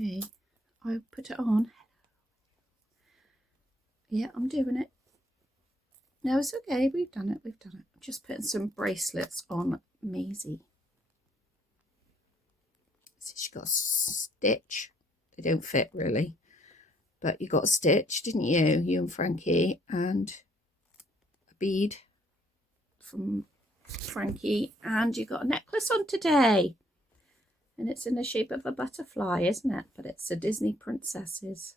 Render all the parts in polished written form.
Okay, I put it on. Yeah, I'm doing it. No, it's okay. We've done it. I'm just putting some bracelets on Maisie. So she got a stitch. They don't fit really, but you got a stitch, didn't you? You and Frankie, and a bead from Frankie, and you got a necklace on today. And it's in the shape of a butterfly, isn't it? But it's a Disney princess's.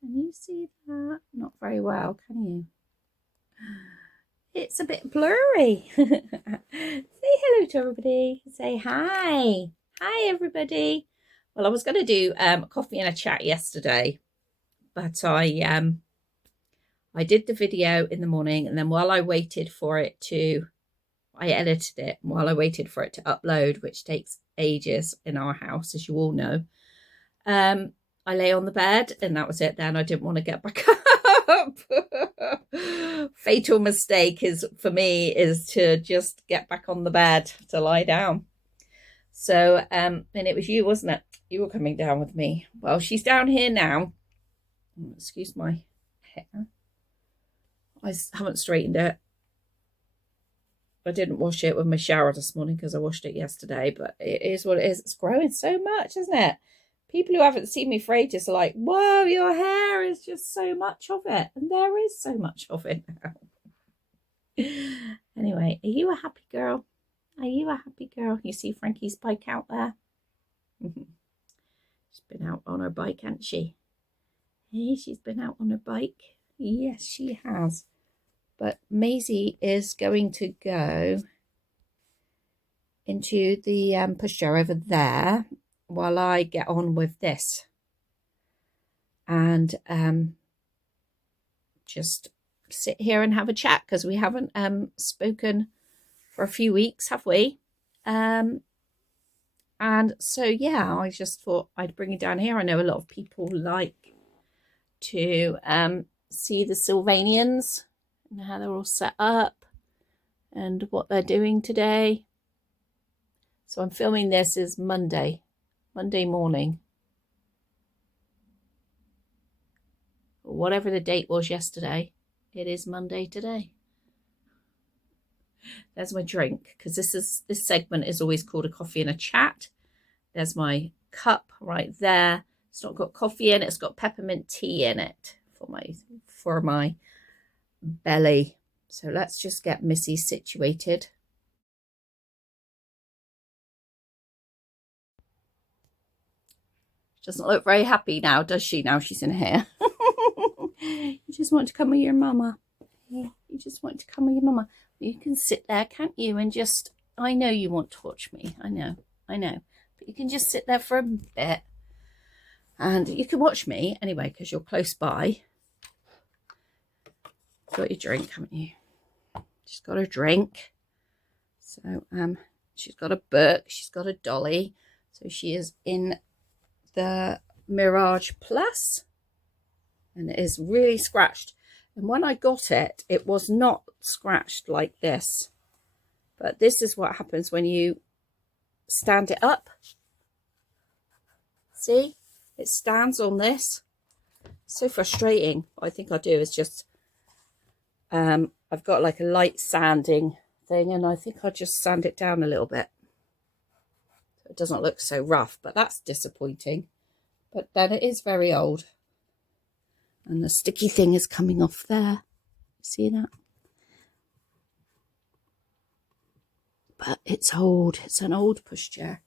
Can you see that? Not very well, can you? It's a bit blurry. Say hello to everybody. Say hi. Hi, everybody. Well, I was going to do coffee and a chat yesterday, but I did the video in the morning, and then while I waited for it to, I edited it, and while I waited for it to upload, which takes ages in our house, as you all know, I lay on the bed, and that was it. Then I didn't want to get back up. Fatal mistake for me is to just get back on the bed to lie down. So and it was you, wasn't it? You were coming down with me. Well, she's down here now. Excuse my hair. I haven't straightened it. I didn't wash it with my shower this morning because I washed it yesterday, but it is what it is. It's growing so much, isn't it? People who haven't seen me for ages are like, whoa, your hair is just so much of it. And there is so much of it now. Anyway, are you a happy girl? Are you a happy girl? You see Frankie's bike out there? She's been out on her bike, hasn't she? Hey, she's been out on her bike. Yes, she has. But Maisie is going to go into the pushchair over there while I get on with this. And just sit here and have a chat, because we haven't spoken for a few weeks, have we? And so, yeah, I just thought I'd bring it down here. I know a lot of people like to see the Sylvanians and how they're all set up and what they're doing today. So I'm filming this is Monday morning. Whatever the date was yesterday, it is Monday today. There's my drink, because this segment is always called a coffee and a chat. There's my cup right there. It's not got coffee in it, it's got peppermint tea in it for my belly. So let's just get Missy situated. She doesn't look very happy now, does she? Now she's in here. You just want to come with your mama. Yeah, you just want to come with your mama. You can sit there, can't you? And just, I know you want to watch me. I know. But you can just sit there for a bit. And you can watch me anyway, because you're close by. Got your drink, haven't you? She's got her drink. So she's got a book. She's got a dolly. So she is in the Mirage Plus. And it is really scratched. And when I got it, it was not scratched like this. But this is what happens when you stand it up. See? It stands on this. So frustrating. What I think I'll do is just, I've got like a light sanding thing, and I think I'll just sand it down a little bit. So it doesn't look so rough, but that's disappointing. But then it is very old. And the sticky thing is coming off there. See that? But it's old. It's an old pushchair.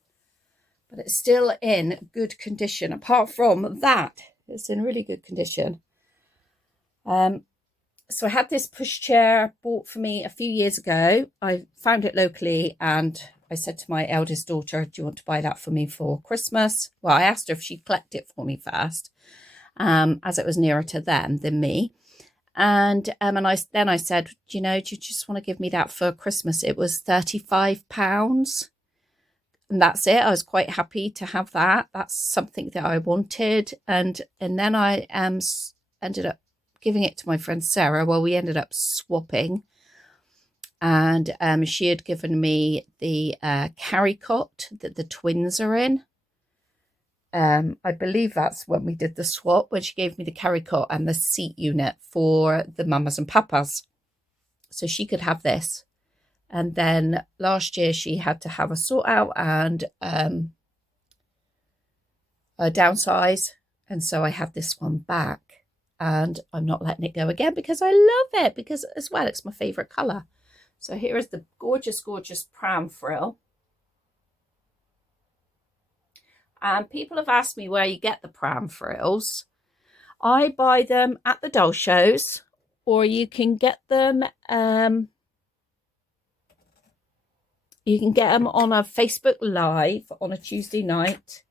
But it's still in good condition. Apart from that, it's in really good condition. So I had this pushchair bought for me a few years ago. I found it locally, and I said to my eldest daughter, do you want to buy that for me for Christmas? Well, I asked her if she'd collect it for me first, as it was nearer to them than me. And I said, do you just want to give me that for Christmas? It was £35. And that's it. I was quite happy to have that. That's something that I wanted. And then I ended up giving it to my friend Sarah. Well, we ended up swapping. And she had given me the carry cot that the twins are in. I believe that's when we did the swap, when she gave me the carry cot and the seat unit for the mamas and papas. So she could have this. And then last year she had to have a sort out and a downsize. And so I have this one back. And I'm not letting it go again because I love it. Because as well, it's my favourite colour. So here is the gorgeous, gorgeous Pram frill. And people have asked me where you get the Pram frills. I buy them at the doll shows, or you can get them on a Facebook Live on a Tuesday night.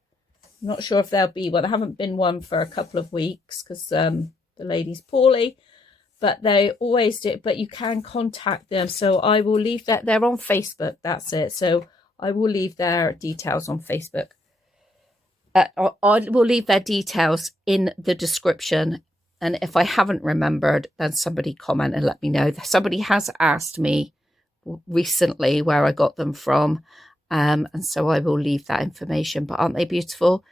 I'm not sure if there'll be one. There haven't been one for a couple of weeks because the lady's poorly, but they always do. But you can contact them. So I will leave that. They're on Facebook. That's it. So I will leave their details on Facebook. I will leave their details in the description. And if I haven't remembered, then somebody comment and let me know. Somebody has asked me recently where I got them from. And so I will leave that information. But aren't they beautiful?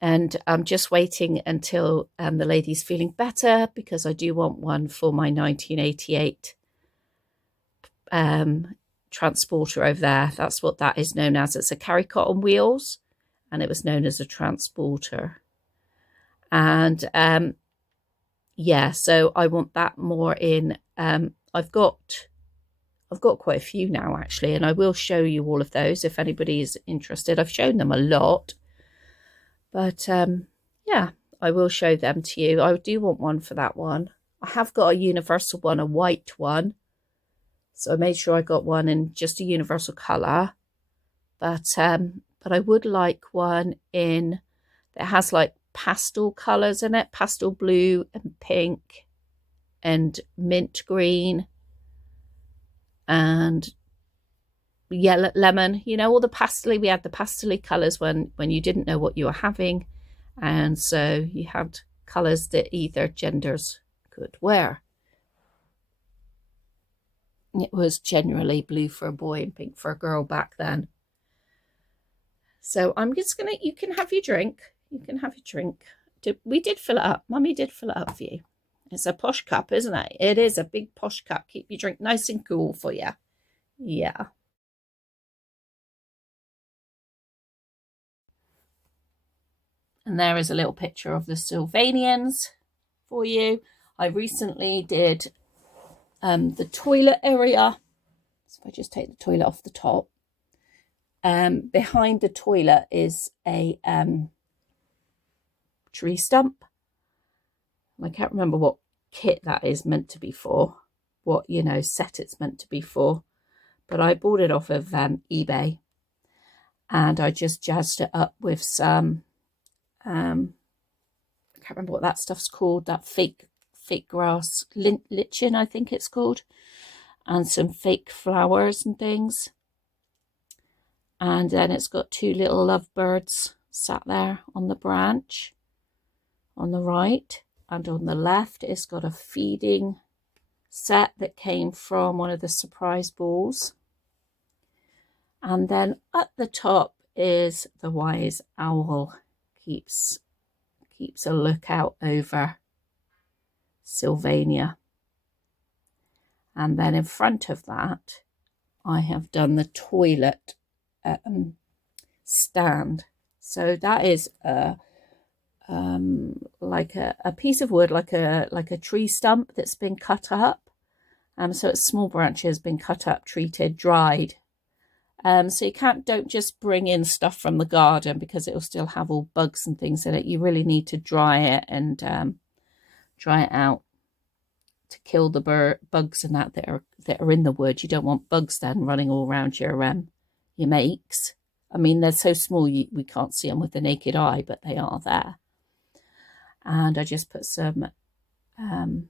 And I'm just waiting until the lady's feeling better because I do want one for my 1988 transporter over there. That's what that is known as. It's a carry cot on wheels, and it was known as a transporter. And yeah, so I want that more in. I've got quite a few now actually, and I will show you all of those if anybody is interested. I've shown them a lot. But yeah, I will show them to you. I do want one for that one. I have got a universal one, a white one. So I made sure I got one in just a universal colour. But I would like one in that has like pastel colours in it. Pastel blue and pink and mint green and yellow lemon, you know, all the pastel. We had the pastel colours when you didn't know what you were having, and so you had colours that either genders could wear. It was generally blue for a boy and pink for a girl back then. So I'm just gonna, you can have your drink. You can have your drink. We did fill it up. Mummy did fill it up for you. It's a posh cup, isn't it? It is a big posh cup. Keep your drink nice and cool for you. Yeah. And there is a little picture of the Sylvanians for you. I recently did the toilet area. So if I just take the toilet off the top. Behind the toilet is a tree stump. I can't remember what kit that is meant to be for. What, you know, set it's meant to be for. But I bought it off of eBay. And I just jazzed it up with some... I can't remember what that stuff's called, that fake grass, lichen I think it's called, and some fake flowers and things. And then it's got two little lovebirds sat there on the branch on the right, and on the left it's got a feeding set that came from one of the surprise balls. And then at the top is the wise owl. Keeps a lookout over Sylvania. And then in front of that, I have done the toilet stand. So that is like a piece of wood, like a tree stump that's been cut up. So it's small branches, been cut up, treated, dried. So you don't just bring in stuff from the garden because it will still have all bugs and things in it. You really need to dry it and dry it out to kill the bugs and that are in the wood. You don't want bugs then running all around your makes. I mean, they're so small we can't see them with the naked eye, but they are there. And I just put some bring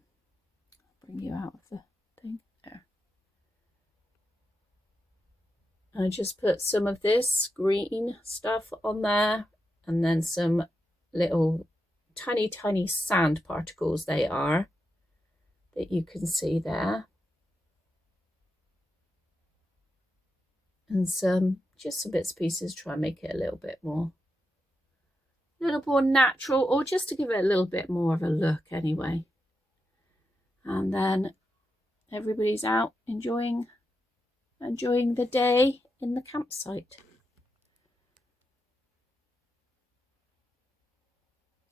you out of the thing there. I just put some of this green stuff on there, and then some little tiny sand particles they are that you can see there, and just some bits and pieces, try and make it a little bit more a little more natural, or just to give it a little bit more of a look anyway. And then everybody's out enjoying the day in the campsite.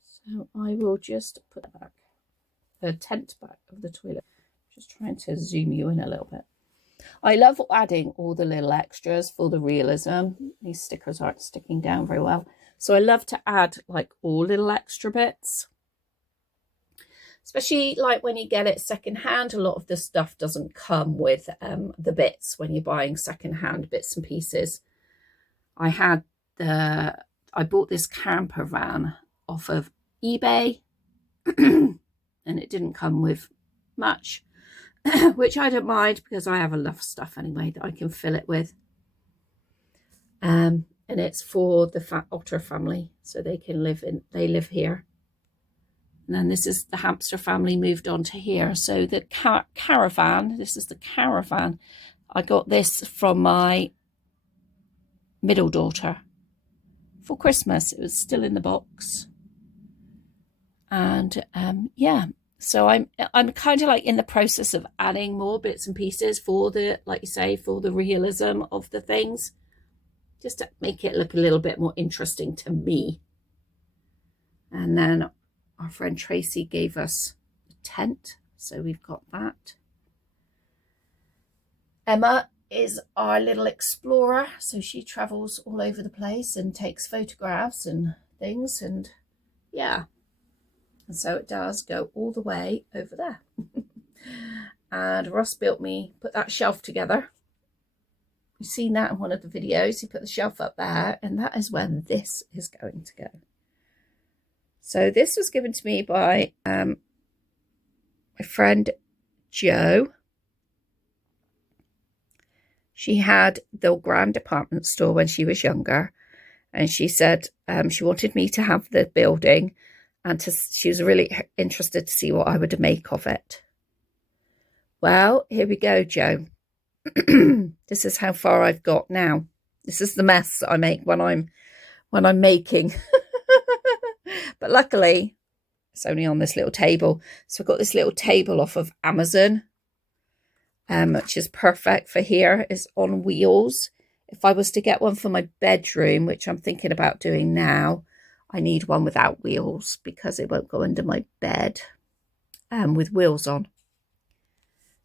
So I will just put the tent back of the toilet. Just trying to zoom you in a little bit. I love adding all the little extras for the realism. These stickers aren't sticking down very well. So I love to add like all little extra bits. Especially like when you get it secondhand, a lot of the stuff doesn't come with the bits when you're buying secondhand bits and pieces. I bought this camper van off of eBay and it didn't come with much, which I don't mind because I have enough stuff anyway that I can fill it with. And it's for the otter family, so they live here. And then this is the hamster family moved on to here. So the caravan, this is the caravan. I got this from my middle daughter for Christmas. It was still in the box. And yeah, so I'm kind of like in the process of adding more bits and pieces for the, like you say, for the realism of the things, just to make it look a little bit more interesting to me. And then our friend Tracy gave us a tent, so we've got that. Emma is our little explorer, so she travels all over the place and takes photographs and things, and yeah. And so it does go all the way over there. And Ross put that shelf together. You've seen that in one of the videos. He put the shelf up there, and that is where this is going to go. So this was given to me by my friend Jo. She had the grand department store when she was younger, and she said she wanted me to have the building, and she was really interested to see what I would make of it. Well, here we go, Jo. This is how far I've got now. This is the mess that I make when I'm making. But luckily, it's only on this little table. So I've got this little table off of Amazon, which is perfect for here. It's on wheels. If I was to get one for my bedroom, which I'm thinking about doing now, I need one without wheels because it won't go under my bed with wheels on.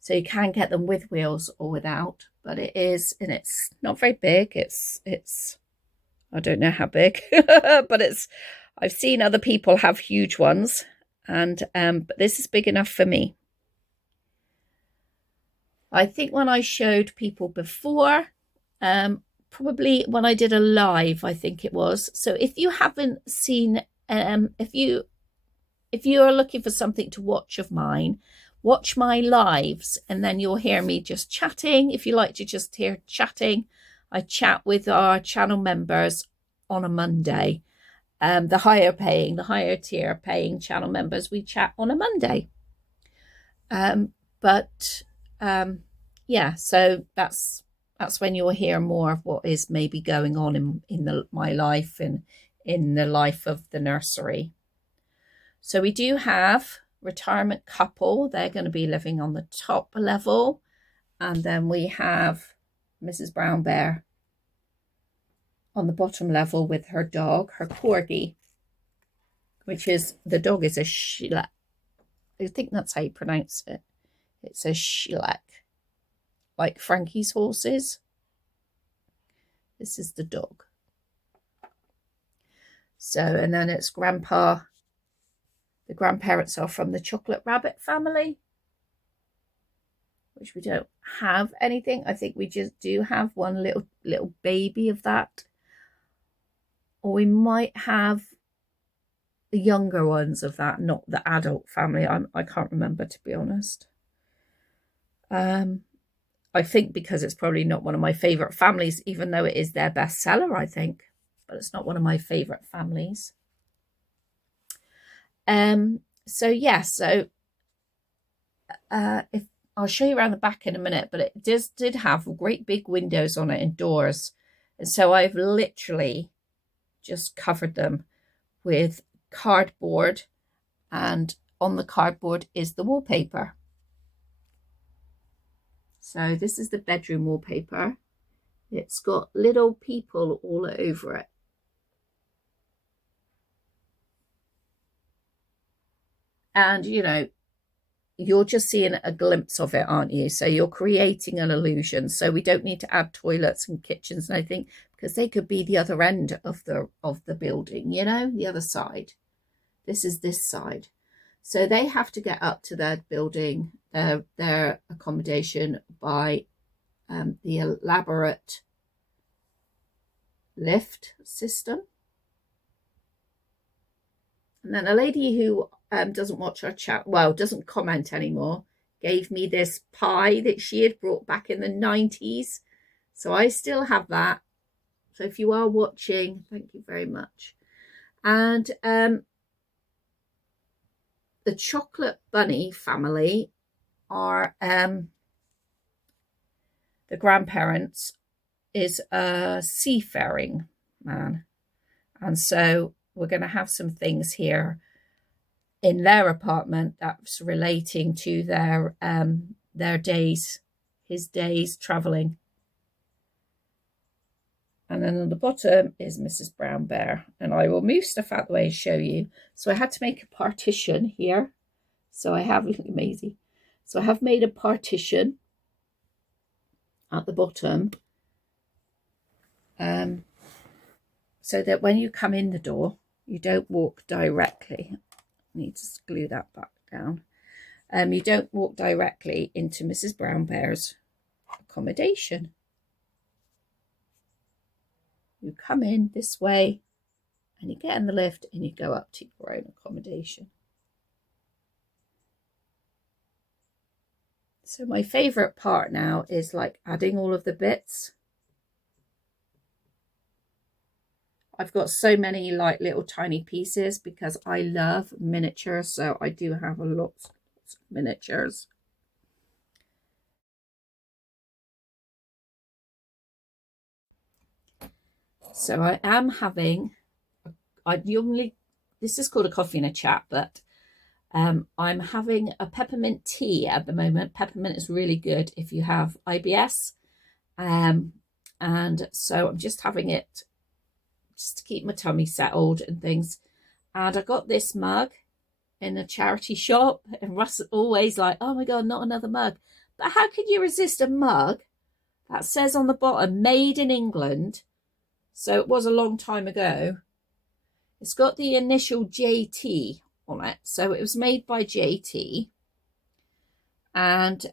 So you can get them with wheels or without, but it is, and it's not very big. It's I don't know how big, but I've seen other people have huge ones, and but this is big enough for me. I think when I showed people before, probably when I did a live, I think it was. So if you haven't seen, if you are looking for something to watch of mine, watch my lives, and then you'll hear me just chatting. If you like to just hear chatting, I chat with our channel members on a Monday. The higher tier paying channel members, we chat on a Monday. Yeah, so that's when you'll hear more of what is maybe going on in my life and in the life of the nursery. So we do have retirement couple. They're going to be living on the top level. And then we have Mrs. Brown Bear on the bottom level with her dog, her corgi, which is, the dog is a Sheila. I think that's how you pronounce it. It's a Sheila, like Frankie's horses. This is the dog. So, and then it's Grandpa. The grandparents are from the Chocolate Rabbit family, which we don't have anything. I think we just do have one little baby of that. Or we might have the younger ones of that, not the adult family. I can't remember, to be honest. I think because it's probably not one of my favourite families, even though it is their bestseller, I think. But it's not one of my favourite families. So yeah, so if I'll show you around the back in a minute, but it did have great big windows on it and doors. And so I've literally just covered them with cardboard, and on the cardboard is the wallpaper. So this is the bedroom wallpaper. It's got little people all over it. And, you know, you're just seeing a glimpse of it, aren't you? So you're creating an illusion. So we don't need to add toilets and kitchens and anything, because they could be the other end of the building, you know, the other side. This is this side. So they have to get up to their building, their accommodation by the elaborate lift system. And then a lady who doesn't watch our chat, well, doesn't comment anymore, gave me this pie that she had brought back in the 90s. So I still have that. So if you are watching, thank you very much. And the Chocolate Bunny family are, the grandparents is a seafaring man. And so we're going to have some things here in their apartment that's relating to their days, his days traveling. And then on the bottom is Mrs. Brown Bear. And I will move stuff out the way and show you. So I had to make a partition here. So I have, look at Maisie. So I have made a partition at the bottom. So that when you come in the door, you don't walk directly. I need to glue that back down. You don't walk directly into Mrs. Brown Bear's accommodation. You come in this way and you get in the lift and you go up to your own accommodation. So my favourite part now is like adding all of the bits. I've got so many like little tiny pieces because I love miniatures. So I do have a lot of miniatures. So I am having, this is called a coffee and a chat, but I'm having a peppermint tea at the moment. Peppermint is really good if you have IBS. And so I'm just having it just to keep my tummy settled and things. And I got this mug in a charity shop, and Russ always like, oh my God, not another mug. But how could you resist a mug that says on the bottom, made in England? So it was a long time ago. It's got the initial JT on it. So it was made by JT. And,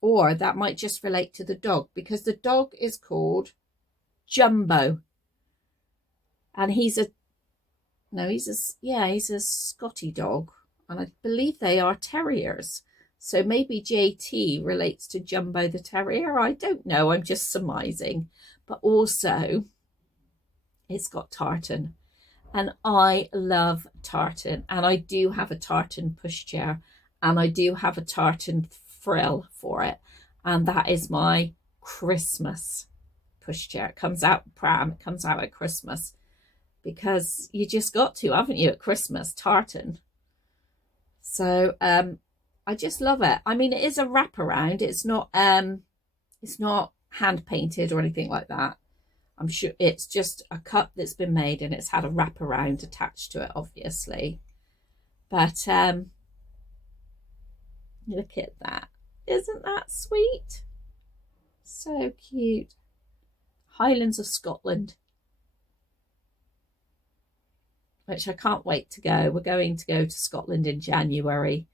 or that might just relate to the dog, because the dog is called Jumbo. And he's a Scotty dog. And I believe they are terriers. So maybe JT relates to Jumbo the terrier. I don't know. I'm just surmising. But also, it's got tartan. And I love tartan. And I do have a tartan pushchair. And I do have a tartan frill for it. And that is my Christmas pushchair. It comes out Pram. It comes out at Christmas. Because you just got to, haven't you, at Christmas, tartan. So I just love it. I mean, it is a wraparound. It's not hand painted or anything like that. I'm sure it's just a cup that's been made and it's had a wraparound attached to it, obviously. But look at that. Isn't that sweet? So cute. Highlands of Scotland. Which I can't wait to go. We're going to go to Scotland in January.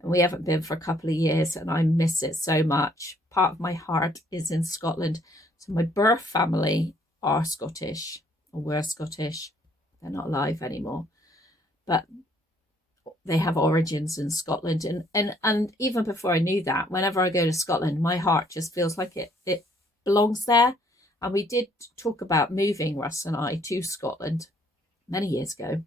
And we haven't been for a couple of years and I miss it so much. Part of my heart is in Scotland. So my birth family are Scottish, or were Scottish. They're not alive anymore. But they have origins in Scotland. And even before I knew that, whenever I go to Scotland, my heart just feels like it belongs there. And we did talk about moving, Russ and I, to Scotland many years ago.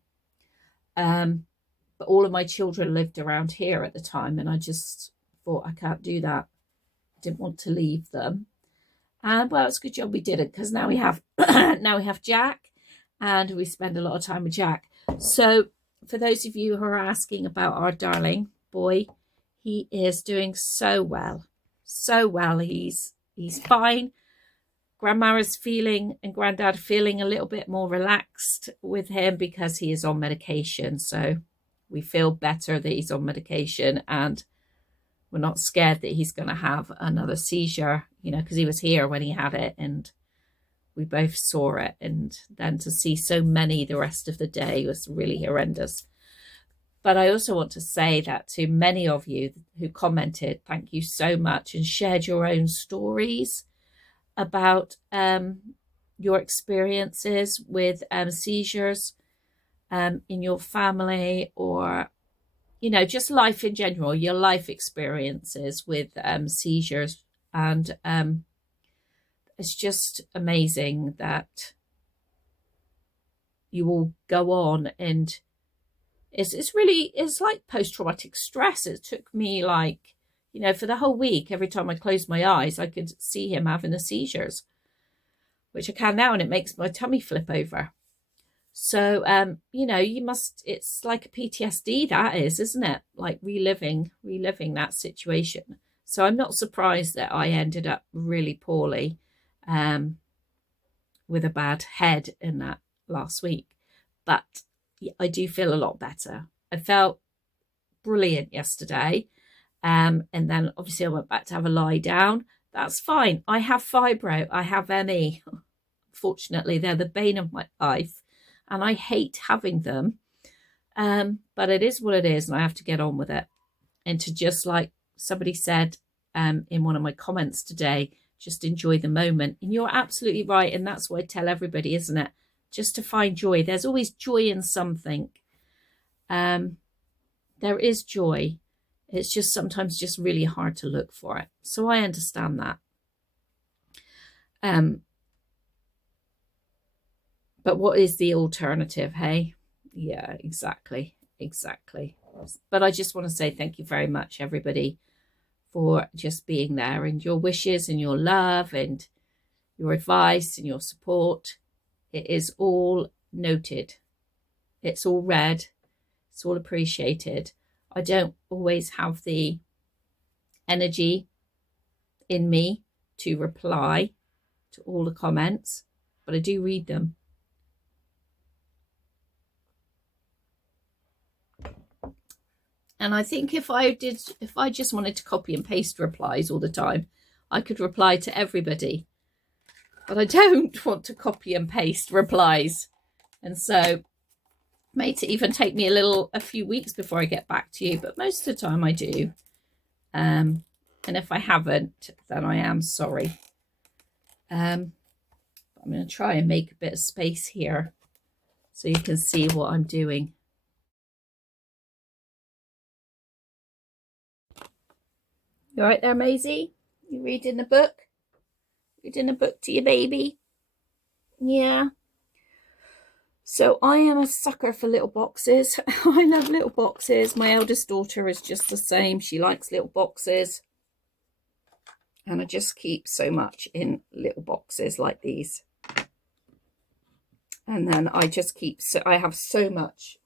But all of my children lived around here at the time, and I just thought I can't do that. I didn't want to leave them. And well, it's a good job we didn't, because now we have now we have Jack, and we spend a lot of time with Jack. So for those of you who are asking about our darling boy, he is doing so well. So well. He's fine. Grandma is feeling and Granddad feeling a little bit more relaxed with him because he is on medication. So we feel better that he's on medication, and we're not scared that he's going to have another seizure, you know, because he was here when he had it and we both saw it. And then to see so many the rest of the day was really horrendous. But I also want to say that to many of you who commented, thank you so much, and shared your own stories about your experiences with seizures in your family, or, you know, just life in general, your life experiences with seizures. And it's just amazing that you all go on, and it's like post-traumatic stress. It took me, like, you know, for the whole week, every time I closed my eyes, I could see him having the seizures, which I can now, and it makes my tummy flip over. So, you know, it's like a PTSD, that is, isn't it? Like reliving that situation. So I'm not surprised that I ended up really poorly, with a bad head in that last week. But I do feel a lot better. I felt brilliant yesterday. And then obviously I went back to have a lie down. That's fine. I have fibro. I have ME. Fortunately, they're the bane of my life, and I hate having them. But it is what it is, and I have to get on with it. And to, just like somebody said in one of my comments today, just enjoy the moment. And you're absolutely right. And that's what I tell everybody, isn't it? Just to find joy. There's always joy in something. There is joy. It's just sometimes just really hard to look for it. So I understand that. But what is the alternative, hey? Yeah, exactly. But I just want to say thank you very much, everybody, for just being there, and your wishes and your love and your advice and your support. It is all noted. It's all read. It's all appreciated. I don't always have the energy in me to reply to all the comments, but I do read them. And I think if I just wanted to copy and paste replies all the time, I could reply to everybody. But I don't want to copy and paste replies. And so it may even take me a few weeks before I get back to you. But most of the time I do. And if I haven't, then I am sorry. I'm going to try and make a bit of space here so you can see what I'm doing. You all right there, Maisie? You reading the book? Reading a book to your baby? Yeah. So I am a sucker for little boxes. I love little boxes. My eldest daughter is just the same. She likes little boxes. And I just keep so much in little boxes like these. And then I just keep, I have so much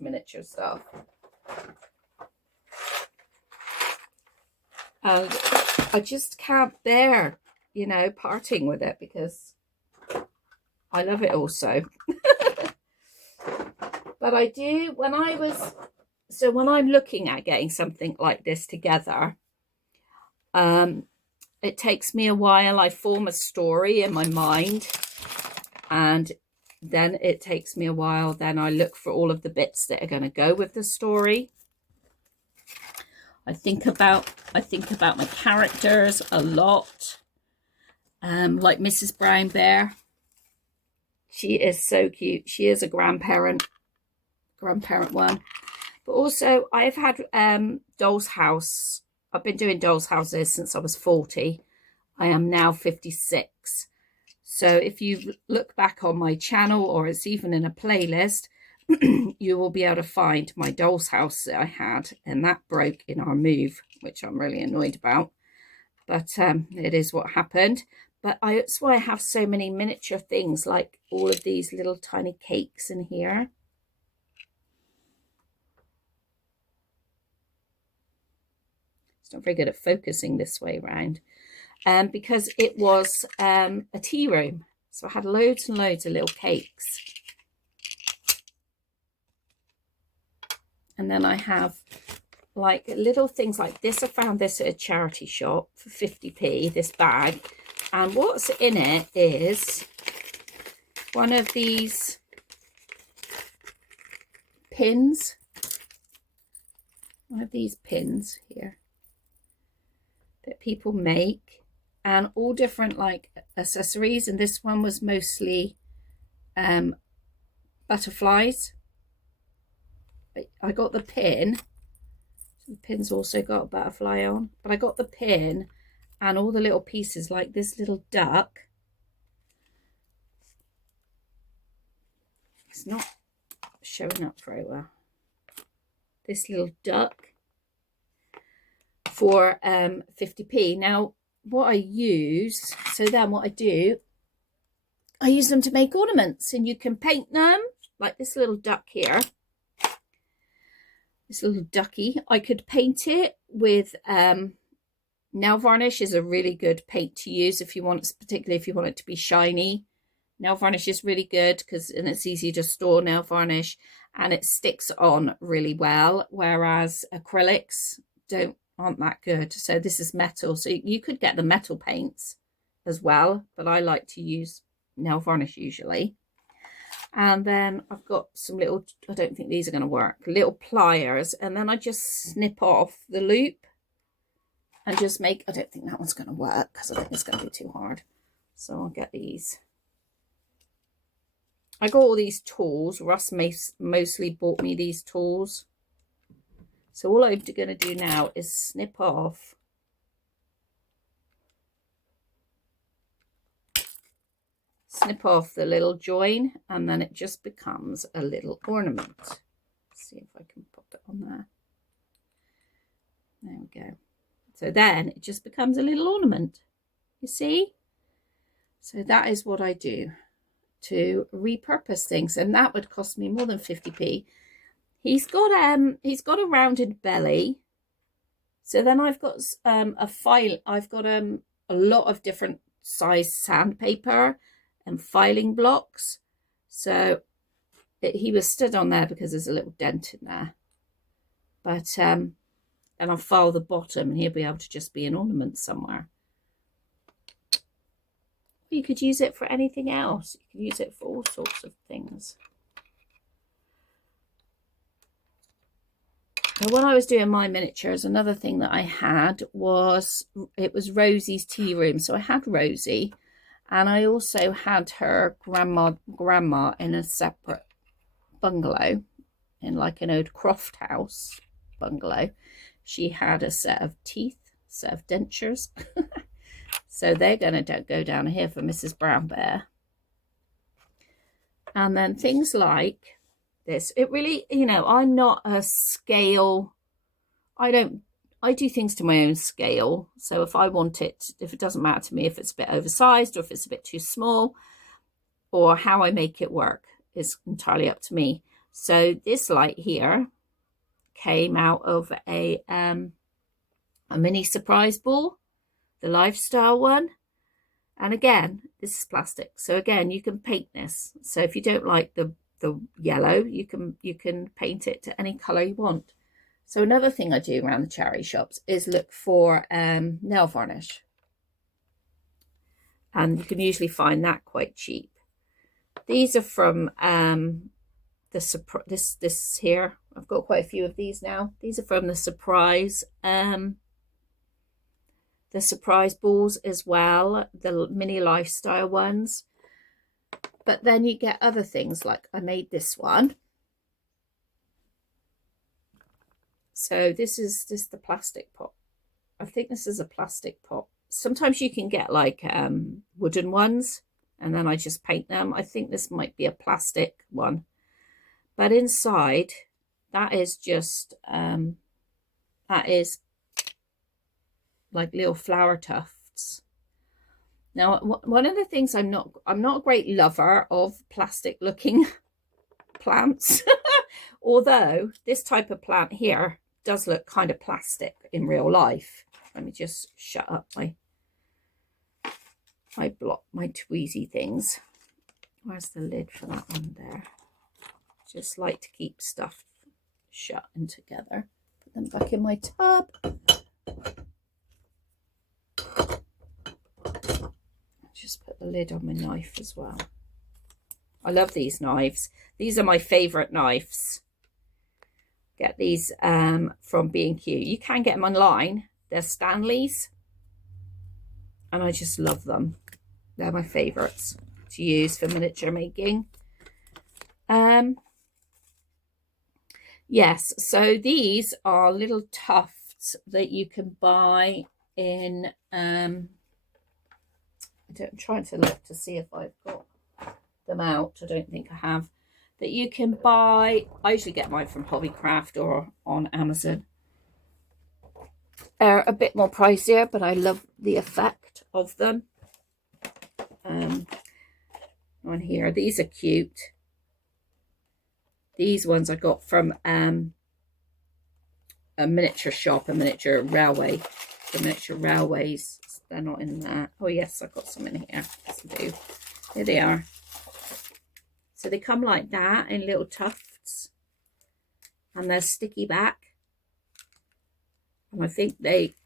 miniature stuff. And I just can't bear, you know, parting with it because I love it also. But I do, when I'm looking at getting something like this together, it takes me a while. I form a story in my mind, and then it takes me a while. Then I look for all of the bits that are going to go with the story. I think about my characters a lot. Like Mrs. Brown Bear. She is so cute. She is a grandparent one. But also I've had Doll's House. I've been doing Doll's Houses since I was 40. I am now 56. So if you look back on my channel, or it's even in a playlist, you will be able to find my Doll's House that I had, and that broke in our move, which I'm really annoyed about. But it is what happened. But that's why I have so many miniature things, like all of these little tiny cakes in here. It's not very good at focusing this way around. Because it was a tea room. So I had loads and loads of little cakes. And then I have like little things like this. I found this at a charity shop for 50p, this bag. And what's in it is one of these pins. One of these pins here that people make, and all different like accessories. And this one was mostly butterflies. I got the pin. The pin's also got a butterfly on, but I got the pin and all the little pieces, like this little duck. It's not showing up very well. This little duck for 50p. Now, what I use, so then what I do, I use them to make ornaments, and you can paint them, like this little duck here. This little ducky, I could paint it with nail varnish. Is a really good paint to use if you want, particularly if you want it to be shiny. Nail varnish is really good and it's easy to store nail varnish, and it sticks on really well, whereas acrylics aren't that good. So this is metal, so you could get the metal paints as well, but I like to use nail varnish usually. And then I've got some little, I don't think these are going to work, little pliers, and then I just snip off the loop and just make, I don't think that one's going to work because I think it's going to be too hard. So I'll get these. I got all these tools. Russ mostly bought me these tools. So all I'm going to do now is snip off the little join, and then it just becomes a little ornament. Let's see if I can pop it on there. There we go. So then it just becomes a little ornament, you see? So that is what I do to repurpose things, and that would cost me more than 50p. He's got a rounded belly. So then I've got I've got a lot of different size sandpaper and filing blocks. So he was stood on there because there's a little dent in there. But and I'll file the bottom, and he'll be able to just be an ornament somewhere. You could use it for anything else. You could use it for all sorts of things. Now, when I was doing my miniatures, another thing that I had was, it was Rosie's tea room. So I had Rosie, and I also had her grandma in a separate bungalow, in like an old croft house bungalow. She had a set of teeth, set of dentures. So they're going to go down here for Mrs. Brown Bear. And then things like this. It really, you know, I'm not a scale. I do things to my own scale. So if I want it, if it doesn't matter to me if it's a bit oversized or if it's a bit too small, or how I make it work is entirely up to me. So this light here came out of a mini surprise ball, the lifestyle one. And again, this is plastic. So again, you can paint this. So if you don't like the yellow, you can paint it to any color you want. So another thing I do around the charity shops is look for nail varnish. And you can usually find that quite cheap. These are from this here. I've got quite a few of these now. These are from the surprise balls as well, the mini lifestyle ones. But then you get other things, like I made this one. So this is just the plastic pot. I think this is a plastic pot. Sometimes you can get like wooden ones, and then I just paint them. I think this might be a plastic one. But inside, that is just, that is like little flower tufts. Now, one of the things I'm not a great lover of plastic looking plants, although this type of plant here does look kind of plastic in real life. Let me just shut up my tweezy things. Where's the lid for that one there? Just like to keep stuff shut and together. Put them back in my tub. Just put the lid on my knife as well. I love these knives. These are my favourite knives. Get these from B&Q. You can get them online. They're Stanleys. And I just love them. They're my favourites to use for miniature making. Yes, so these are little tufts that you can buy in... I'm trying to look to see if I've got them out. I don't think I have. That you can buy. I usually get mine from Hobbycraft or on Amazon. They're a bit more pricier, but I love the effect of them. On here, these are cute. These ones I got from a miniature shop, a miniature railway. The miniature railways. They're not in there. Oh yes, I've got some in here. Yes, I do. Here they are. So they come like that in little tufts, and they're sticky back. And I think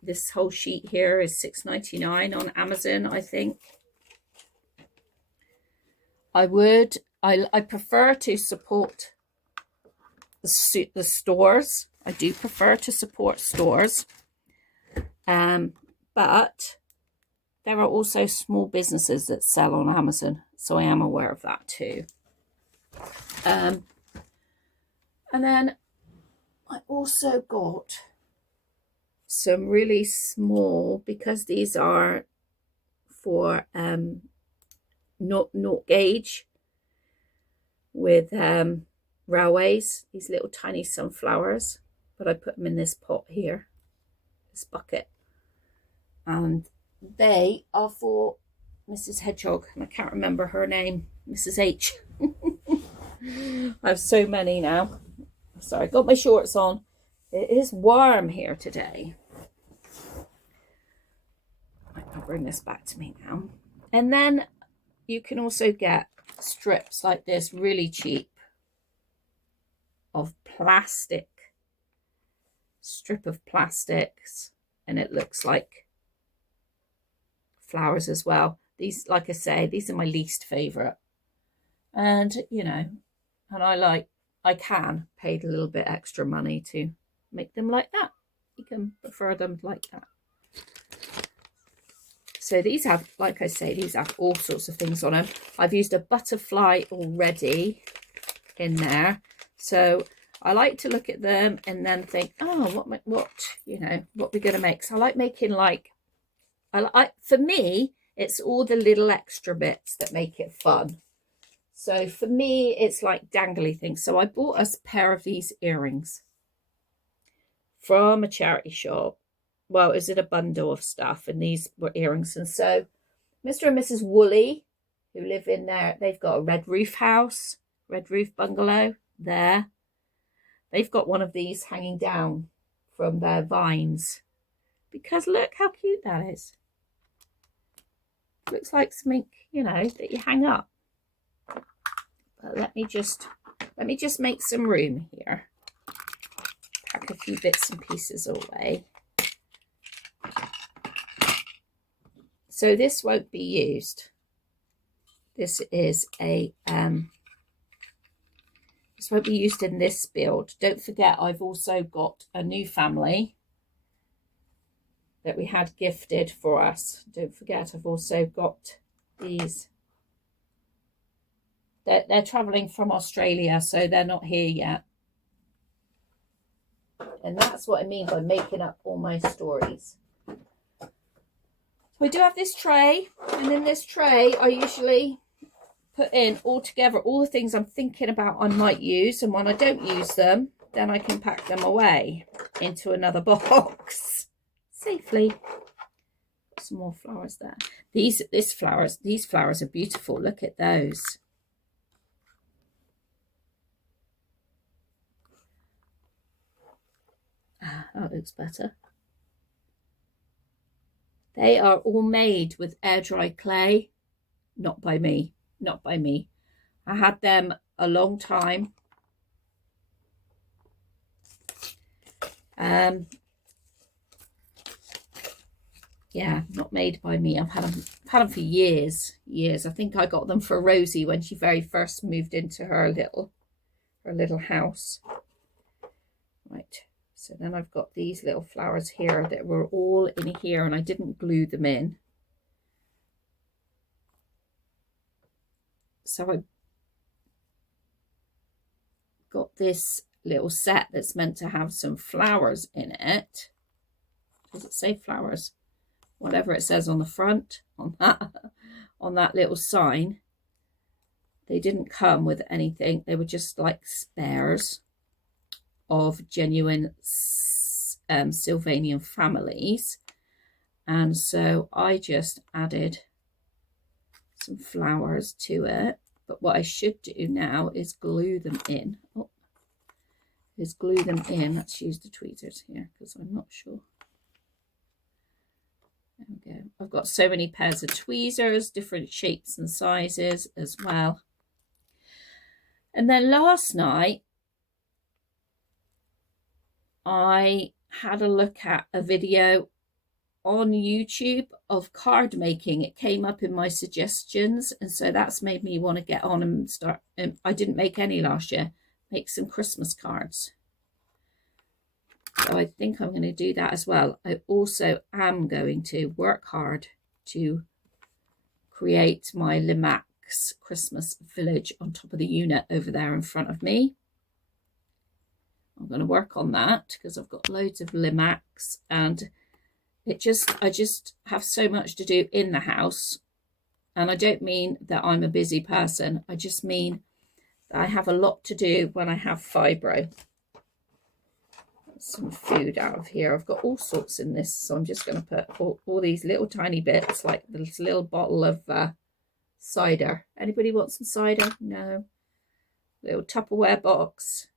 this whole sheet here is $6.99 on Amazon, I think. I prefer to support the stores. I do prefer to support stores. But there are also small businesses that sell on Amazon. So I am aware of that too. And then I also got some really small, because these are for not gauge with railways, these little tiny sunflowers, but I put them in this pot here, this bucket, and they are for Mrs. Hedgehog, and I can't remember her name, Mrs. H. I have so many now. Sorry, got my shorts on. It is warm here today. I'll bring this back to me now. And then you can also get strips like this, really cheap, of plastic. Strip of plastics, and it looks like flowers as well. These, like I say, these are my least favourite. And, you know, and I can pay a little bit extra money to make them like that. You can prefer them like that. So these have, like I say, these have all sorts of things on them. I've used a butterfly already in there. So I like to look at them and then think, oh, what you know, what we're going to make. So I like making like, for me, it's all the little extra bits that make it fun. So for me, it's like dangly things. So I bought a pair of these earrings from a charity shop. Well, it was in a bundle of stuff, and these were earrings. And so Mr. and Mrs. Woolley, who live in there, they've got a red roof house, red roof bungalow there. They've got one of these hanging down from their vines, because look how cute that is. Looks like something, you know, that you hang up. But let me just make some room here. Pack a few bits and pieces away. So this won't be used. This is a this won't be used in this build. Don't forget, I've also got a new family that we had gifted for us. Don't forget, I've also got these. They're travelling from Australia, so they're not here yet. And that's what I mean by making up all my stories. So I do have this tray, and in this tray I usually put in all together all the things I'm thinking about I might use, and when I don't use them, then I can pack them away into another box safely. Some more flowers there. These flowers are beautiful. Look at those. That looks better. They are all made with air dry clay. Not by me. Not by me. I had them a long time. Yeah, not made by me. I've had them for years. I think I got them for Rosie when she very first moved into her little house. Right. So then I've got these little flowers here that were all in here, and I didn't glue them in. So I got this little set that's meant to have some flowers in it. Does it say flowers? Whatever it says on the front, on that little sign. They didn't come with anything. They were just like spares of genuine Sylvanian families. And so I just added some flowers to it. But what I should do now is glue them in. Let's use the tweezers here because I'm not sure. There we go. I've got so many pairs of tweezers, different shapes and sizes as well. And then last night, I had a look at a video on YouTube of card making. It came up in my suggestions, and so that's made me want to get on and start. I didn't make any last year. Make some Christmas cards. So I think I'm going to do that as well. I also am going to work hard to create my Limax Christmas village on top of the unit over there in front of me. I'm going to work on that because I've got loads of Limax, and I just have so much to do in the house. And I don't mean that I'm a busy person. I just mean that I have a lot to do when I have fibro. Some food out of here. I've got all sorts in this, so I'm just going to put all these little tiny bits, like this little bottle of cider. Anybody want some cider? No. Little Tupperware box.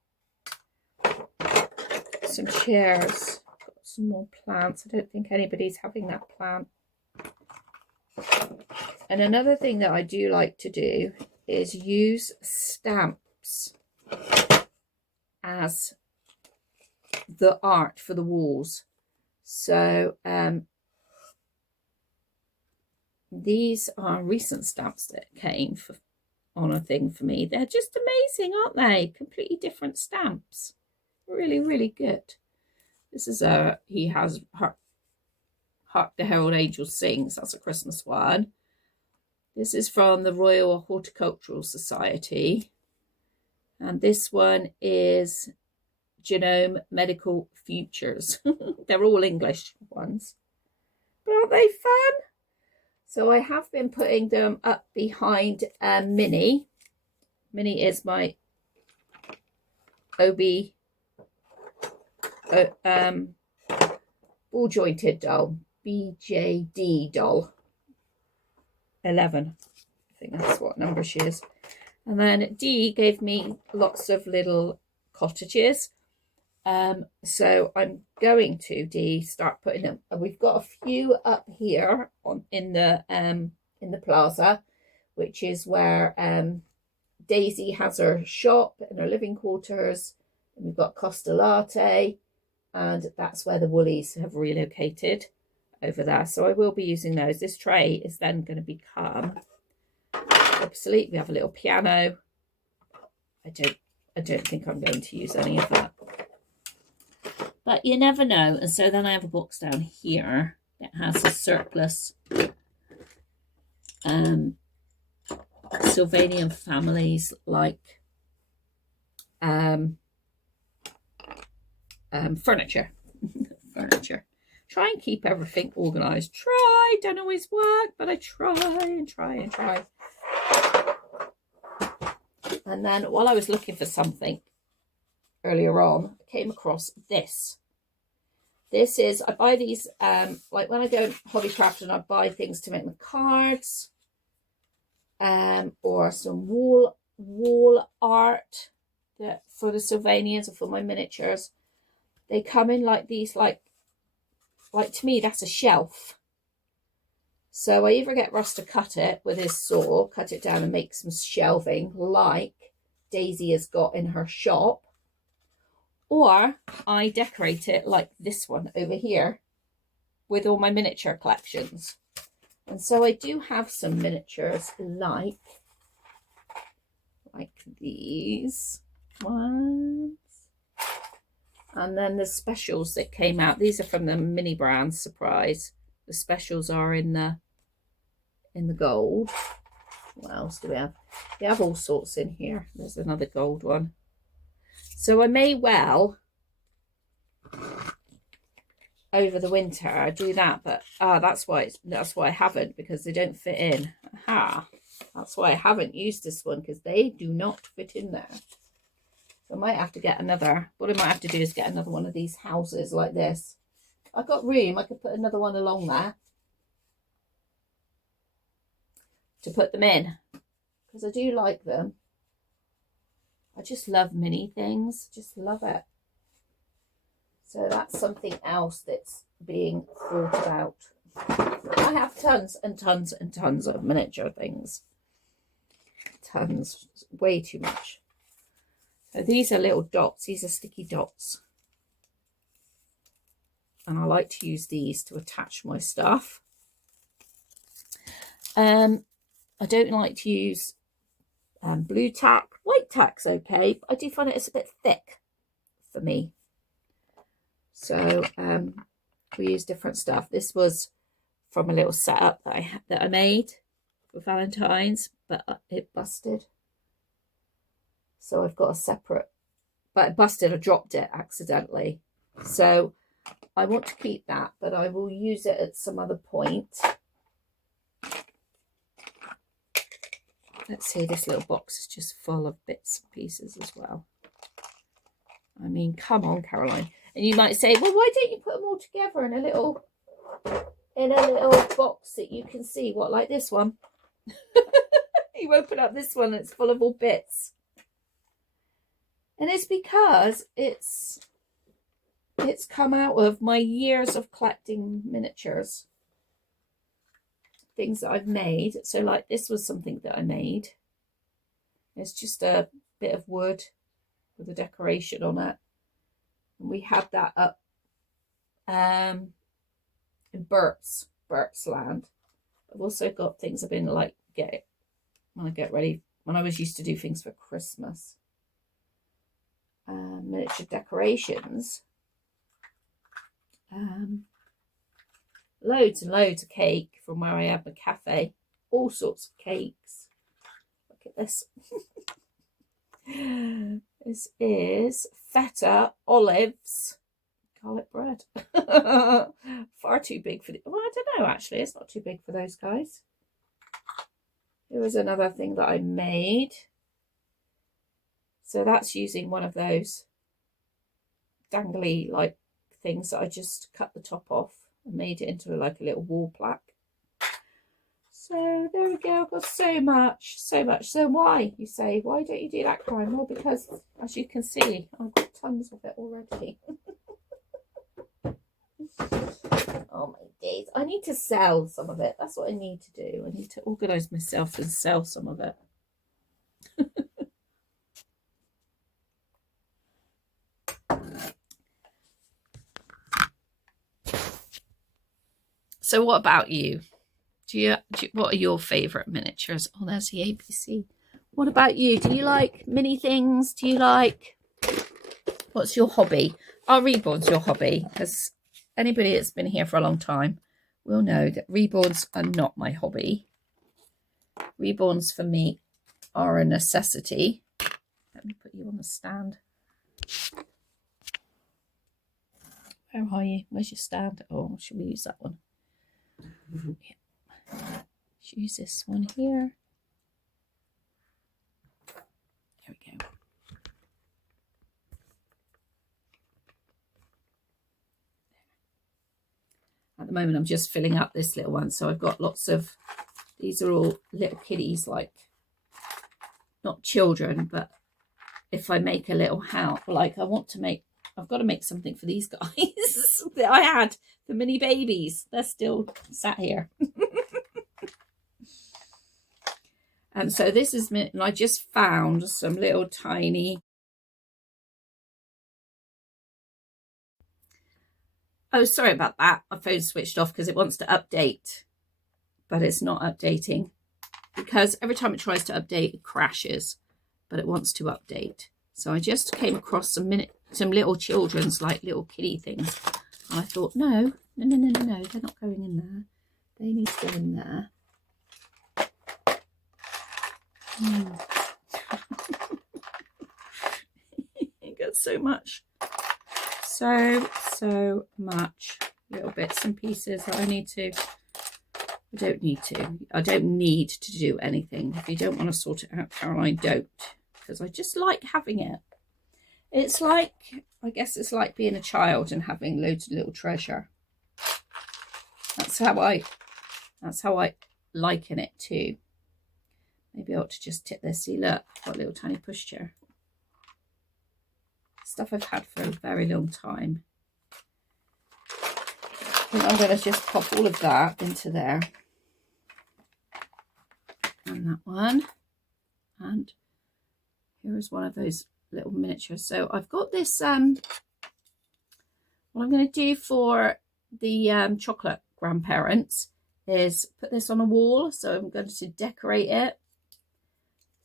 Some chairs. Got some more plants. I don't think anybody's having that plant. And another thing that I do like to do is use stamps as the art for the walls. So these are recent stamps that came on a thing for me. They're just amazing, aren't they? Completely different stamps. Really, really good. This is he has Hark the Herald Angels Sings. That's a Christmas one. This is from the Royal Horticultural Society. And this one is Genome Medical Futures. They're all English ones. But aren't they fun? So I have been putting them up behind Minnie. Minnie is my OB ball jointed doll, BJD doll 11. I think that's what number she is. And then D gave me lots of little cottages. So I'm going to start putting them. We've got a few up here in the plaza, which is where Daisy has her shop and her living quarters. And we've got Costa Latte, and that's where the Woolies have relocated over there. So I will be using those. This tray is then going to become obsolete. We have a little piano. I don't think I'm going to use any of that. But you never know. And so then I have a box down here that has a surplus Sylvanian families, like furniture. Try and keep everything organised. Don't always work, but I try and try. And then while I was looking for something earlier on, I came across this. This is, I buy these, like when I go hobbycraft and I buy things to make my cards, or some wall art that for the Sylvanians or for my miniatures. They come in like these, like to me, that's a shelf. So I either get Russ to cut it with his saw, cut it down and make some shelving like Daisy has got in her shop, or I decorate it like this one over here with all my miniature collections. And so I do have some miniatures like these ones. And then the specials that came out. These are from the mini brand surprise. The specials are in the gold. What else do we have? We have all sorts in here. There's another gold one. So I may well over the winter do that, but that's why I haven't, because they don't fit in. Aha. That's why I haven't used this one, because they do not fit in there. So I might have to get another. What I might have to do is get another one of these houses like this. I've got room. I could put another one along there to put them in, because I do like them. I just love mini things. Just love it. So that's something else that's being thought about. I have tons and tons and tons of miniature things. Tons. Way too much. So these are little dots. These are sticky dots. And I like to use these to attach my stuff. I don't like to use blue tack. White tack's okay, but I do find it's a bit thick for me. So we use different stuff. This was from a little setup that I made for Valentine's, but it busted. So I've got a separate, but it busted. I dropped it accidentally. So I want to keep that, but I will use it at some other point. Let's see, this little box is just full of bits and pieces as well. I mean, come on, Caroline. And you might say, well, why don't you put them all together in a little box that you can see? What, like this one? You open up this one and it's full of all bits. And it's because it's come out of my years of collecting miniatures. Things that I've made. So like this was something that I made. It's just a bit of wood with a decoration on it. And we had that up in Bert's land. I've also got things I've been like when I was used to do things for Christmas. Miniature decorations. Loads and loads of cake from where I have my cafe. All sorts of cakes. Look at this. This is feta, olives, garlic bread. Far too big for the... Well, I don't know, actually. It's not too big for those guys. There was another thing that I made. So that's using one of those dangly, like, things that I just cut the top off and made it into like a little wall plaque. So there we go. I've got so much. So why, you say, why don't you do that, Crime? Well, because as you can see, I've got tons of it already. Oh my days. I need to sell some of it. That's what I need to do. I need to organise myself and sell some of it. So what about you? What are your favourite miniatures? Oh, there's the ABC. What about you? Do you like mini things? Do you like... What's your hobby? Oh, Reborn's your hobby, because anybody that's been here for a long time will know that Reborns are not my hobby. Reborns for me are a necessity. Let me put you on the stand. Where are you? Where's your stand? Oh, should we use that one? Yeah. Let's use this one here. There we go. moment I'm just filling up this little one. So I've got lots of, these are all little kitties, like not children, but if I make a little house, like I've got to make something for these guys that I had, the mini babies. They're still sat here. And so this is me, and I just found some little tiny, oh, sorry about that. My phone switched off because it wants to update, but it's not updating because every time it tries to update, it crashes, but it wants to update. So I just came across some little children's, like little kitty things. And I thought, no, they're not going in there. They need to go in there. You get so much little bits and pieces that I don't need to do anything. If you don't want to sort it out, Caroline, don't, because I just like having it. It's like, I guess it's like being a child and having loads of little treasure. That's how I liken it too. Maybe I ought to just tip this. See, look, I've got a little tiny pushchair. Stuff I've had for a very long time. I think I'm going to just pop all of that into there. And that one. And here is one of those little miniatures. So I've got this, what I'm going to do for the chocolate grandparents is put this on a wall. So I'm going to decorate it.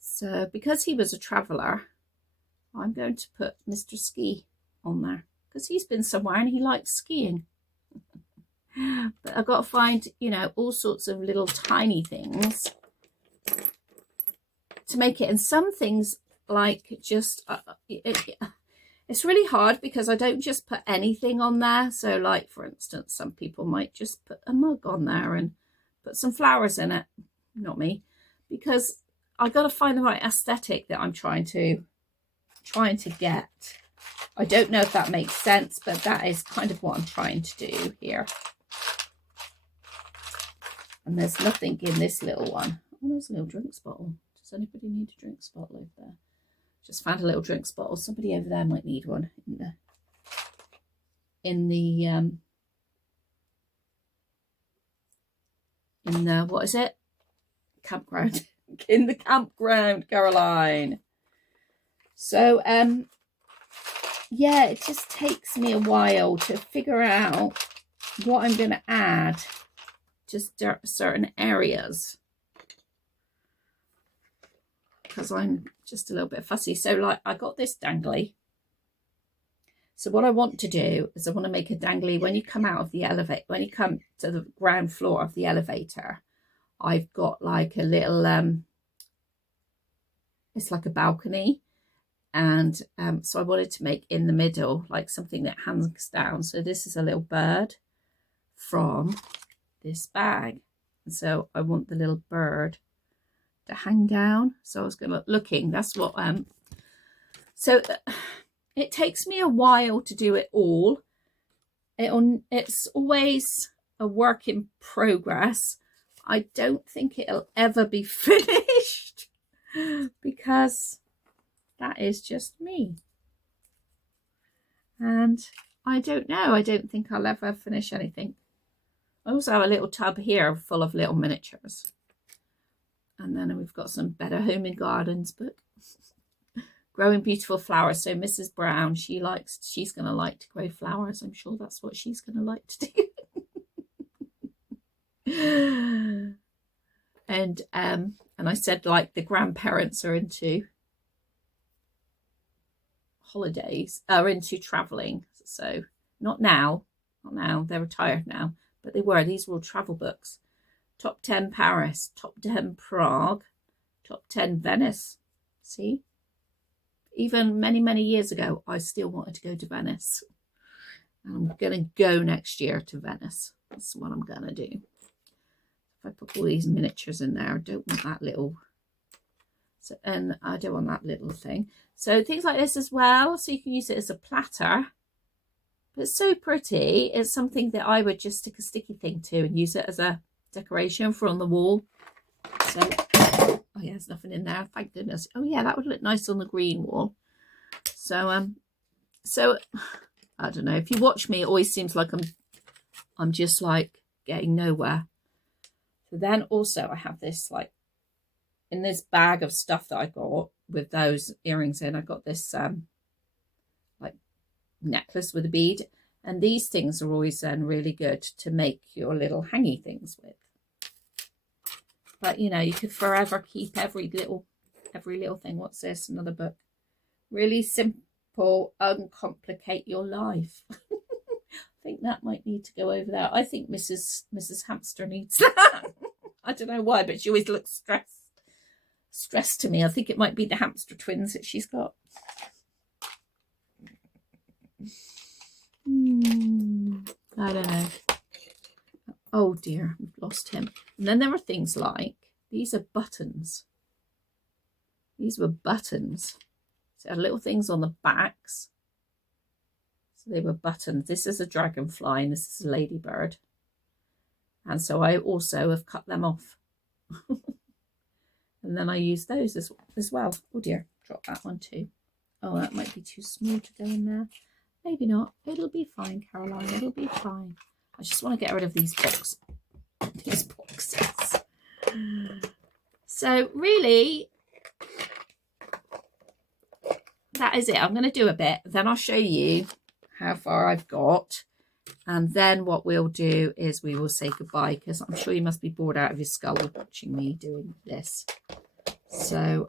So because he was a traveller, I'm going to put Mr. Ski on there because he's been somewhere and he likes skiing. But I've got to find, you know, all sorts of little tiny things to make it. And some things like just, it's really hard because I don't just put anything on there. So like, for instance, some people might just put a mug on there and put some flowers in it. Not me, because I've got to find the right aesthetic that I'm trying to get. I don't know if that makes sense, but that is kind of what I'm trying to do here. And there's nothing in this little one. Oh, there's a little drinks bottle. Does anybody need a drinks bottle over there? Just found a little drinks bottle. Somebody over there might need one in the what is it? Campground. In the campground, Caroline. So yeah, it just takes me a while to figure out what I'm going to add to certain areas, because I'm just a little bit fussy. So like, I got this dangly. So what I want to do is I want to make a dangly when you come out of the elevator, when you come to the ground floor of the elevator. I've got like a little it's like a balcony, and so I wanted to make in the middle like something that hangs down. So this is a little bird from this bag, and so I want the little bird to hang down. So I was going to looking, that's what so it takes me a while to do it all. It's always a work in progress. I don't think it'll ever be finished because that is just me. And I don't know. I don't think I'll ever finish anything. I also have a little tub here full of little miniatures. And then we've got some Better Home and Gardens book. Growing Beautiful Flowers. So Mrs. Brown, she's going to like to grow flowers. I'm sure that's what she's going to like to do. And I said, like, the grandparents are into holidays, are into traveling. So not now, they're retired now, but these were all travel books. Top 10 Paris, top 10 Prague, top 10 Venice. See, even many years ago, I still wanted to go to Venice. And I'm going to go next year to Venice. That's what I'm going to do. If I put all these miniatures in there, I don't want that little, and I don't want that little thing. So things like this as well. So you can use it as a platter. But it's so pretty. It's something that I would just stick a sticky thing to and use it as a decoration for on the wall. So, oh yeah, there's nothing in there. Thank goodness. Oh yeah, that would look nice on the green wall. So, so I don't know. If you watch me, it always seems like I'm just like getting nowhere. So then also I have this like in this bag of stuff that I got with those earrings in. I got this like necklace with a bead, and these things are always then really good to make your little hangy things with. But you know, you could forever keep every little thing. What's this? Another book. Really simple, uncomplicate your life. I think that might need to go over there. I think Mrs. Hamster needs that. I don't know why, but she always looks stressed to me. I think it might be the hamster twins that she's got. I don't know. Oh dear, we've lost him. And then there are things like, these are buttons. These were buttons. So little things on the backs. So they were buttons. This is a dragonfly and this is a ladybird. And so I also have cut them off. And then I use those as well. Oh dear, drop that one too. Oh, that might be too small to go in there. Maybe not. It'll be fine, Caroline. It'll be fine. I just want to get rid of these boxes. So really, that is it. I'm going to do a bit. Then I'll show you how far I've got. And then what we'll do is we will say goodbye, because I'm sure you must be bored out of your skull watching me doing this. So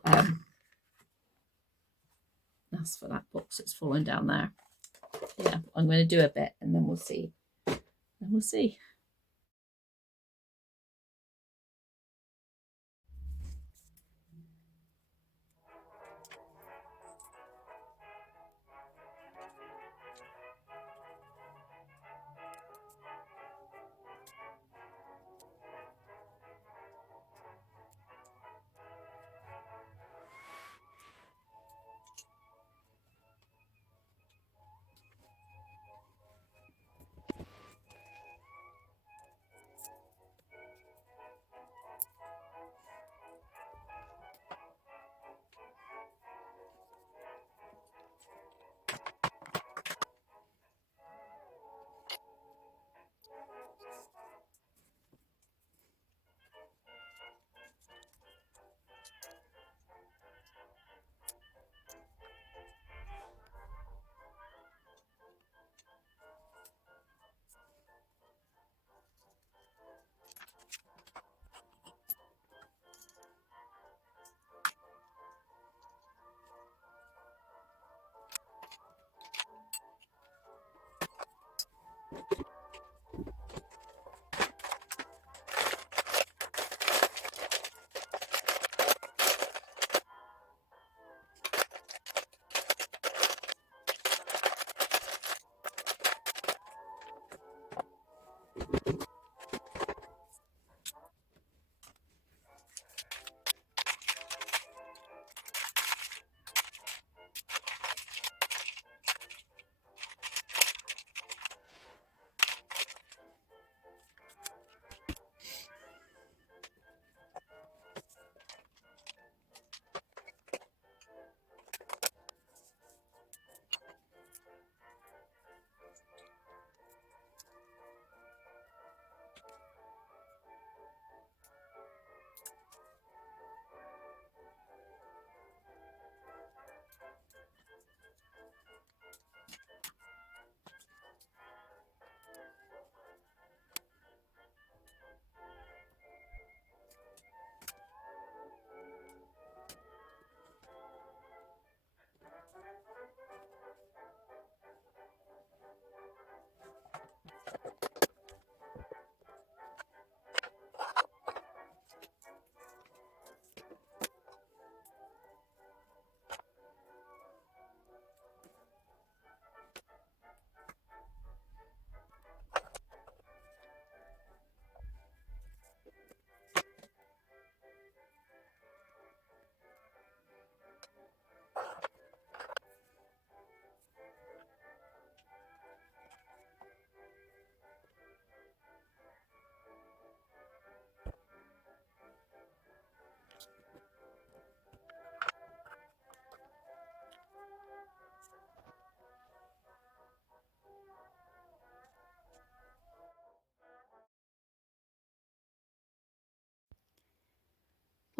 that's for that box that's fallen down there. Yeah, I'm going to do a bit and then we'll see. And we'll see.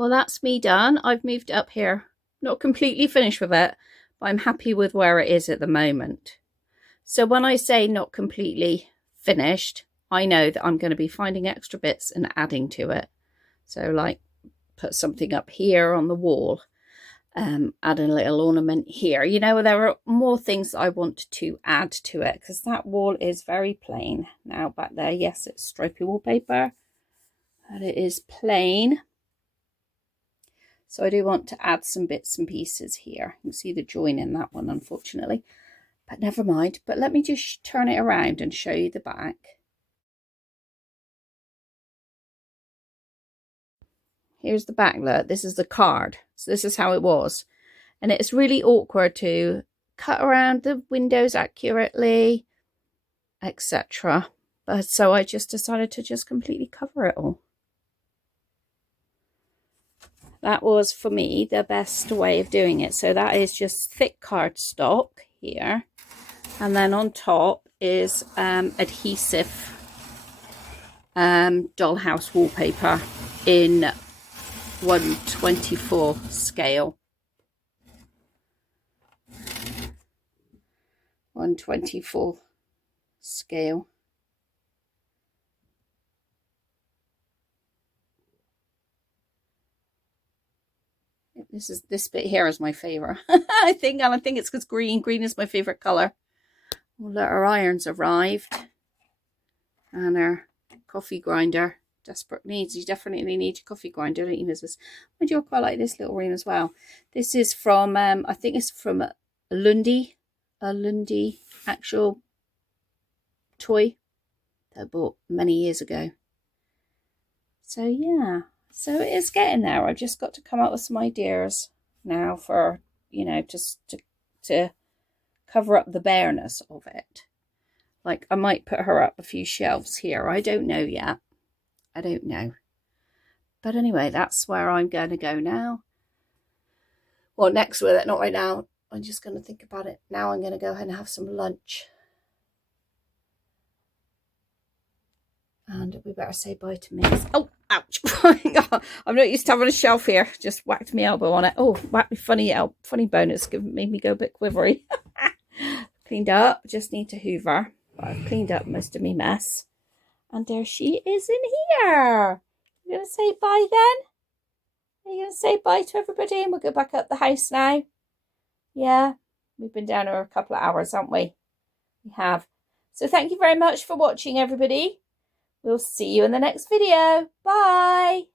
Well, that's me done. I've moved it up here. Not completely finished with it, but I'm happy with where it is at the moment. So when I say not completely finished, I know that I'm going to be finding extra bits and adding to it. So like put something up here on the wall, add a little ornament here. You know, there are more things I want to add to it because that wall is very plain. Now back there, yes, it's stripy wallpaper, but it is plain. So I do want to add some bits and pieces here. You can see the join in that one, unfortunately. But never mind. But let me just turn it around and show you the back. Here's the back, look. This is the card. So this is how it was. And it's really awkward to cut around the windows accurately, etc. But so I just decided to just completely cover it all. That was, for me, the best way of doing it. So that is just thick cardstock here. And then on top is adhesive dollhouse wallpaper in 1/24 scale. 1/24 scale. This bit here is my favorite. I think it's because green is my favorite color. Well, look, our irons arrived and our coffee grinder. Desperate needs. You definitely need your coffee grinder, don't you, Mrs. I do quite like this little room as well. This is from I think it's from a Lundy actual toy that I bought many years ago. So yeah. So it is getting there. I've just got to come up with some ideas now for, you know, just to cover up the bareness of it. Like I might put her up a few shelves here. I don't know yet. I don't know. But anyway, that's where I'm going to go now. Well, next with it, not right now. I'm just going to think about it. Now I'm going to go ahead and have some lunch. And we better say bye to Miss. Oh, ouch. I'm not used to having a shelf here. Just whacked my elbow on it. Oh, whacked me funny bone. It's made me go a bit quivery. Cleaned up. Just need to hoover. But I've cleaned up most of my mess. And there she is in here. You going to say bye then? Are you going to say bye to everybody? And we'll go back up the house now. Yeah. We've been down here a couple of hours, haven't we? We have. So thank you very much for watching, everybody. We'll see you in the next video. Bye.